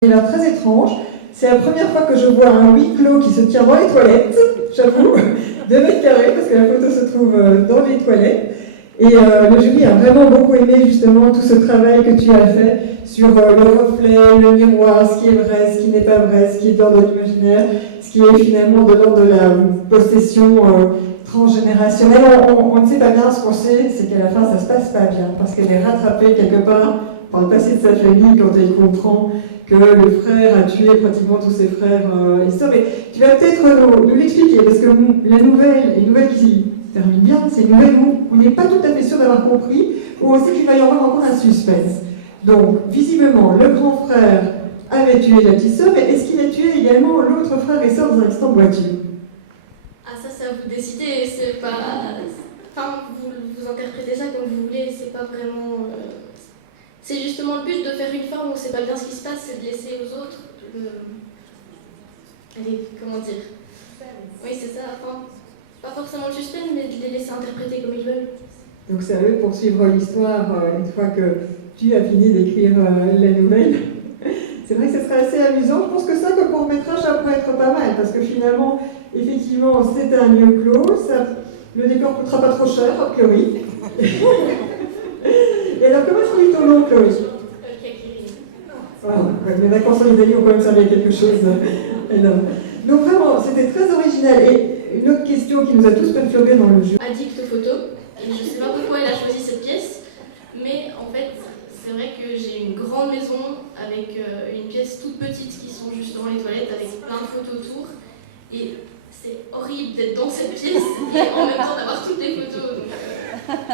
Il a très étrange. C'est la première fois que je vois un huis clos qui se tient dans les toilettes, j'avoue, 2 mètres carrés, parce que la photo se trouve dans les toilettes. Et le jury a vraiment beaucoup aimé justement tout ce travail que tu as fait sur le reflet, le miroir, ce qui est vrai, ce qui n'est pas vrai, ce qui est de l'ordre de l'imaginaire, ce qui est finalement de l'ordre de la possession transgénérationnelle. On ne sait pas bien. Ce qu'on sait, c'est qu'à la fin, ça ne se passe pas bien, parce qu'elle est rattrapée quelque part par le passé de sa famille quand elle comprend que le frère a tué pratiquement tous ses frères et sœurs. Mais tu vas peut-être nous l'expliquer, parce que la nouvelle, une nouvelle qui termine bien, c'est une nouvelle où on n'est pas tout à fait sûr d'avoir compris, où on sait qu'il va y avoir encore un suspense. Donc, visiblement, le grand frère avait tué la petite sœur, mais est-ce qu'il a tué également l'autre frère et sœur dans un accident de voiture? Ah, ça, c'est à vous de décider, c'est pas... Enfin, vous interprétez ça comme vous voulez, c'est pas vraiment... C'est justement le but de faire une forme où on sait pas bien ce qui se passe, c'est de laisser aux autres Allez, comment dire? Oui, c'est ça, enfin, pas forcément le suspense, mais de les laisser interpréter comme ils veulent. Donc c'est à eux de poursuivre l'histoire une fois que tu as fini d'écrire la nouvelle. C'est vrai que ce serait assez amusant. Je pense que ça, comme court-métrage, ça pourrait être pas mal, parce que finalement, effectivement, c'est un lieu clos, le décor ne coûtera pas trop cher, a priori. Et alors, comment est-ce ton nom, Chloé? Mes vacances en Italie ont quand même servi à quelque chose. Donc vraiment, c'était très original. Et une autre question qui nous a tous perturbés dans le jeu. Addict photo. Et je ne sais pas pourquoi elle a choisi cette pièce, mais en fait, c'est vrai que j'ai une grande maison avec une pièce toute petite qui sont juste devant les toilettes avec plein de photos autour. Et c'est horrible d'être dans cette pièce et en même temps d'avoir toutes les photos. Donc,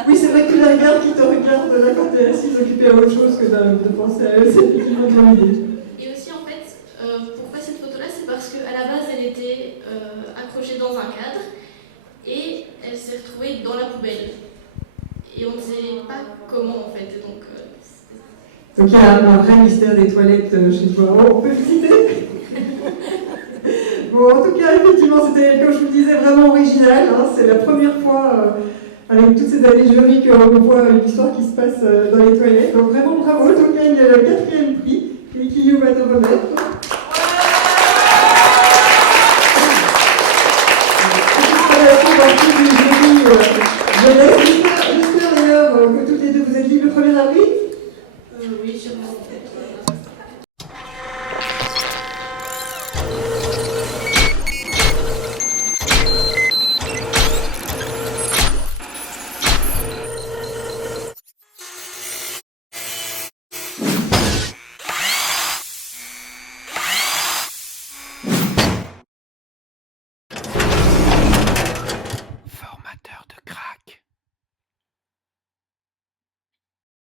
Oui, c'est vrai que tu la regardes, qui te regarde là quand tu es assise occupée à autre chose que de penser à eux, c'est effectivement une bonne idée. Et aussi, en fait, pourquoi cette photo-là, c'est parce qu'à la base, elle était accrochée dans un cadre et elle s'est retrouvée dans la poubelle. Et on ne sait pas comment, en fait. Donc il y a un vrai mystère des toilettes chez toi. Oh, on peut le citer. Bon, en tout cas, effectivement, c'était, comme je vous le disais, vraiment original. Hein. C'est la première fois, avec toutes ces années jury, qu'on voit une histoire qui se passe dans les toilettes. Donc vraiment bravo, tu gagnes le 4e prix, et qui va te remettre. J'espère d'ailleurs que toutes les deux vous êtes libres le 1er avril. oui, sûrement.